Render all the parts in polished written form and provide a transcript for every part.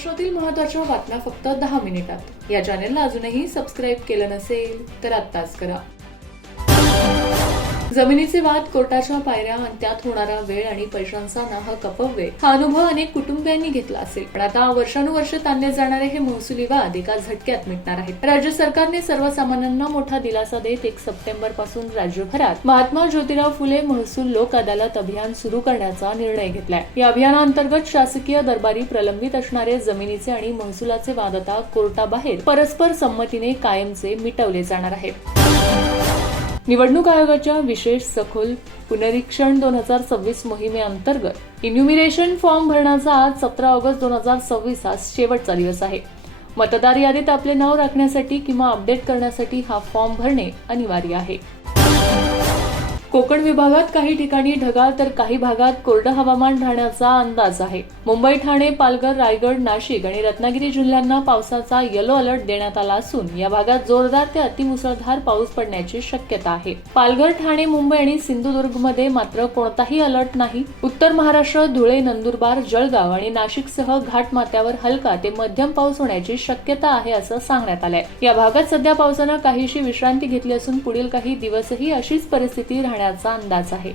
महाराष्ट्रातील महत्त्वाच्या बातम्या फक्त 10 मिनिटात। या चॅनलला अजूनही सबस्क्राइब केलं नसेल तर आत्ताच करा। जमिनीचे वाद, कोर्टाच्या पायऱ्या आणि त्यात होणारा वेळ आणि पैशांचा नाहक अपव्यय हा अनुभव अनेक कुटुंबियांनी घेतला असेल। पण आता वर्षानुवर्ष ताणले जाणारे हे महसुली वाद एका झटक्यात मिटणार आहेत। राज्य सरकारने सर्वसामान्यांना मोठा दिलासा देत 1 सप्टेंबर पासून राज्यभरात महात्मा ज्योतिराव फुले महसूल लोक अदालत अभियान सुरू करण्याचा निर्णय घेतलाय। या अभियानाअंतर्गत शासकीय दरबारी प्रलंबित असणारे जमिनीचे आणि महसुलाचे वाद आता कोर्टाबाहेर परस्पर संमतीने कायमचे मिटवले जाणार आहेत। निवडणूक आयोगाच्या विशेष सखोल पुनरीक्षण 2026 मोहिमेअंतर्गत इन्युमिरेशन फॉर्म भरण्याचा आज 17 ऑगस्ट 2026 हा शेवटचा दिवस आहे। मतदार यादीत आपले नाव राखण्यासाठी किंवा अपडेट करण्यासाठी हा फॉर्म भरणे अनिवार्य आहे। कोकण विभागात काही ठिकाणी ढगाळ तर काही भागात कोरडं हवामान राहण्याचा अंदाज आहे। मुंबई, ठाणे, पालघर, रायगड, नाशिक आणि रत्नागिरी जिल्ह्यांना पावसाचा येलो अलर्ट देण्यात आला असून या भागात जोरदार ते अतिमुसळधार पाऊस पडण्याची शक्यता आहे। पालघर, ठाणे, मुंबई आणि सिंधुदुर्गमध्ये मात्र कोणताही अलर्ट नाही। उत्तर महाराष्ट्र, धुळे, नंदुरबार, जळगाव आणि नाशिकसह घाटमाथ्यावर हलका ते मध्यम पाऊस होण्याची शक्यता आहे असं सांगण्यात आलंय। या भागात सध्या पावसानं काहीशी विश्रांती घेतली असून पुढील काही दिवसही अशीच परिस्थिती राहण्याचा अंदाज आहे।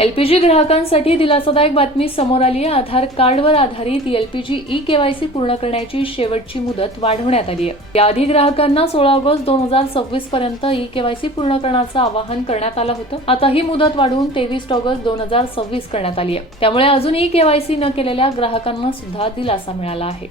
एलपीजी ग्राहकांसाठी दिलासादायक बातमी समोर आली आहे। आधार कार्डवर आधारित एलपीजी ई-केवायसी पूर्ण करण्याची शेवटची मुदत वाढवण्यात आली आहे। याआधी ग्राहकांना 16 ऑगस्ट 2026 पर्यंत ई-केवायसी पूर्ण करण्याचं आवाहन करण्यात आलं होतं। आता ही मुदत वाढवून 23 ऑगस्ट 2026 करण्यात आली आहे। त्यामुळे अजून ई-केवायसी न केलेल्या ग्राहकांना सुद्धा दिलासा मिळाला आहे।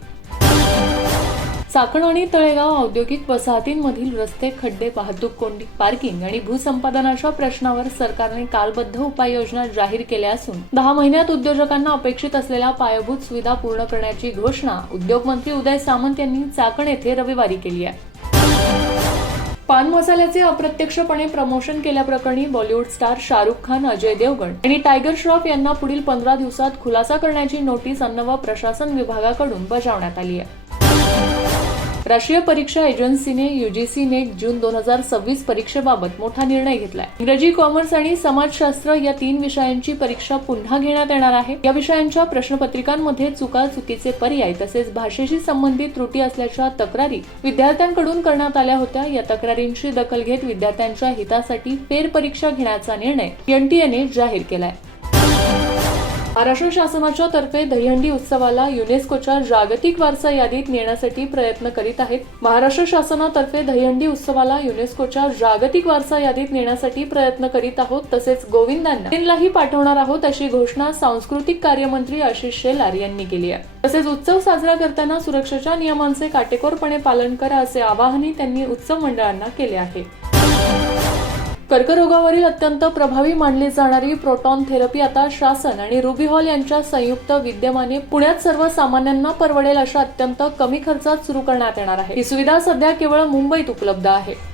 चाकण आणि तळेगाव औद्योगिक वसाहतींमधील रस्ते, खड्डे, वाहतूक कोंडी, पार्किंग आणि भूसंपादनाच्या प्रश्नावर सरकारने कालबद्ध उपाययोजना जाहीर केल्या असून 10 महिन्यात उद्योजकांना अपेक्षित असलेल्या पायाभूत सुविधा पूर्ण करण्याची घोषणा उद्योग मंत्री उदय सामंत यांनी चाकण येथे रविवारी केली आहे। पान मसाल्याचे अप्रत्यक्षपणे प्रमोशन केल्याप्रकरणी बॉलिवूड स्टार शाहरुख खान, अजय देवगण आणि टायगर श्रॉफ यांना पुढील 15 दिवसात खुलासा करण्याची नोटीस अन्न व प्रशासन विभागाकडून बजावण्यात आली आहे। राष्ट्रीय परीक्षा एजन्सीने यूजीसी नेट जून 2026 परीक्षेबाबत मोठा निर्णय घेतलाय। इंग्रजी, कॉमर्स आणि समाजशास्त्र या 3 विषयांची परीक्षा पुन्हा घेण्यात येणार आहे। या विषयांच्या प्रश्नपत्रिकांमध्ये चुका, चुकीचे पर्याय तसेच भाषेशी संबंधित त्रुटी असल्याच्या तक्रारी विद्यार्थ्यांकडून करण्यात आल्या होत्या। या तक्रारींची दखल घेत विद्यार्थ्यांच्या हितासाठी फेरपरीक्षा घेण्याचा निर्णय एनटीएने जाहीर केलाय। महाराष्ट्र शासनाच्या तर्फे दहीहंडी उत्सवाला युनेस्कोच्या जागतिक वारसा यादीत नेण्यासाठी प्रयत्न करीत आहेत। महाराष्ट्र शासनातर्फे दहीहंडी उत्सवाला युनेस्कोच्या जागतिक वारसा यादीत नेण्यासाठी प्रयत्न करीत आहोत। तसेच गोविंदांनाही पाठवणार आहोत अशी घोषणा सांस्कृतिक कार्यमंत्री आशिष शेलार यांनी केली आहे। तसेच उत्सव साजरा करताना सुरक्षेच्या नियमांचे काटेकोरपणे पालन करा असे आवाहनही त्यांनी उत्सव मंडळांना केले आहे। कर्करोगावरील अत्यंत प्रभावी मानली जाणारी प्रोटॉन थेरपी आता शासन आणि रुबी हॉल यांच्या संयुक्त विद्यमाने पुण्यात सर्वसामान्यांना परवडेल अशा अत्यंत कमी खर्चात सुरू करण्यात येणार आहे। ही सुविधा सध्या केवळ मुंबईत उपलब्ध आहे।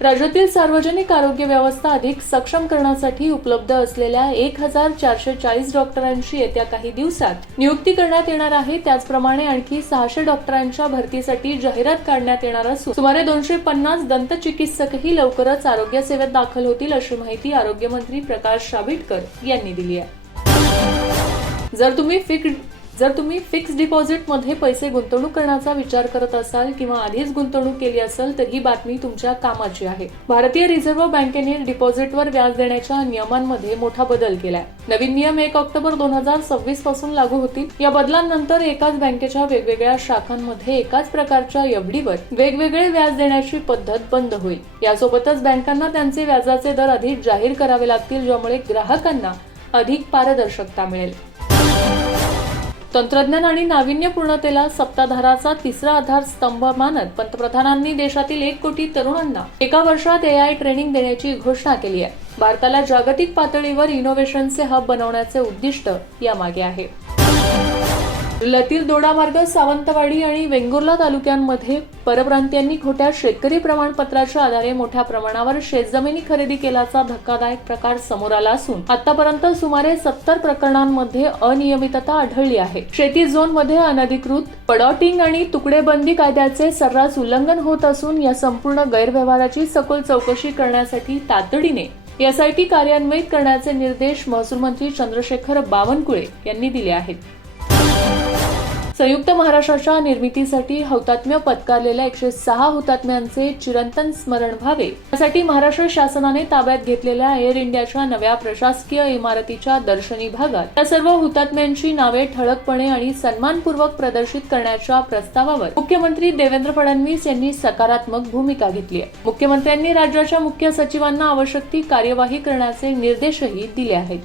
राज्यातील सार्वजनिक आरोग्य व्यवस्था अधिक सक्षम करण्यासाठी उपलब्ध असलेल्या 1440 डॉक्टरांची येत्या काही दिवसात नियुक्ती करण्यात येणार आहे। त्याचप्रमाणे आणखी 600 डॉक्टरांच्या भरतीसाठी जाहिरात काढण्यात येणार असून सुमारे 250 दंतचिकित्सकही लवकरच आरोग्य सेवेत दाखल होतील अशी माहिती आरोग्यमंत्री प्रकाश जावडेकर यांनी दिली आहे। जर तुम्ही फिक्स डिपॉझिट मध्ये पैसे गुंतवणूक करण्याचा विचार करत असाल किंवा आधीच गुंतवणूक केली असेल तर ही बातमी तुमच्या कामाची आहे। भारतीय रिझर्व्ह बँकेने डिपॉझिटवर व्याज देण्याच्या नियमांमध्ये मोठा बदल केलाय। नवीन नियम 1 ऑक्टोबर 2026 पासून लागू होतील। या बदलांनंतर एकाच बँकेच्या वेगवेगळ्या शाखांमध्ये एकाच प्रकारच्या एफडीवर वेगवेगळे व्याज देण्याची पद्धत बंद होईल। यासोबतच बँकांना त्यांचे व्याजाचे दर अधिक जाहीर करावे लागतील, ज्यामुळे ग्राहकांना अधिक पारदर्शकता मिळेल। तंत्रज्ञान आणि नाविन्यपूर्णतेला सत्ताधाराचा तिसरा आधारस्तंभ मानत पंतप्रधानांनी देशातील 1 कोटी तरुणांना एका वर्षात एआय ट्रेनिंग देण्याची घोषणा केली आहे। भारताला जागतिक पातळीवर इनोव्हेशनचे हब बनवण्याचे उद्दिष्ट यामागे आहे। जिल्ह्यातील दोडामार्ग, सावंतवाडी आणि वेंगुर्ला तालुक्यांमध्ये परप्रांतीयांनी खोट्या शेतकरी प्रमाणपत्राच्या आधारे मोठ्या प्रमाणावर शेतजमिनी खरेदी केल्याचा धक्कादायक प्रकार समोर आला असून आतापर्यंत सुमारे 70 प्रकरणांमध्ये अनियमितता आढळली आहे। शेती झोनमध्ये अनधिकृत पडॉटिंग आणि तुकडेबंदी कायद्याचे सर्रास उल्लंघन होत असून या संपूर्ण गैरव्यवहाराची सखोल चौकशी करण्यासाठी तातडीने एसआयटी कार्यान्वित करण्याचे निर्देश महसूल मंत्री चंद्रशेखर बावनकुळे यांनी दिले आहेत। संयुक्त महाराष्ट्राच्या निर्मितीसाठी हौतात्म्य पत्करलेल्या 106 हुतात्म्यांचे चिरंतन स्मरण व्हावे यासाठी महाराष्ट्र शासनाने ताब्यात घेतलेल्या एअर इंडियाच्या नव्या प्रशासकीय इमारतीच्या दर्शनी भागात या सर्व हुतात्म्यांची नावे ठळकपणे आणि सन्मानपूर्वक प्रदर्शित करण्याच्या प्रस्तावावर मुख्यमंत्री देवेंद्र फडणवीस यांनी सकारात्मक भूमिका घेतली आहे. मुख्यमंत्र्यांनी राज्याच्या मुख्य सचिवांना आवश्यक ती कार्यवाही करण्याचे निर्देशही दिले आहेत.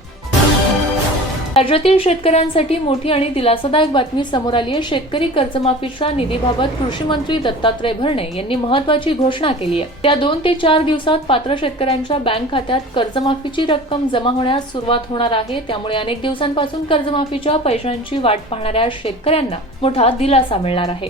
राज्यातील शेतकऱ्यांसाठी मोठी आणि दिलासादायक बातमी समोर आली आहे. शेतकरी कर्जमाफीच्या निधीबाबत कृषी मंत्री दत्तात्रय भरणे यांनी महत्त्वाची घोषणा केली आहे. त्या 2 ते 4 दिवसात पात्र शेतकऱ्यांच्या बँक खात्यात कर्जमाफीची रक्कम जमा होण्यास सुरुवात होणार आहे. त्यामुळे अनेक दिवसांपासून कर्जमाफीच्या पैशांची वाट पाहणाऱ्या शेतकऱ्यांना मोठा दिलासा मिळणार आहे.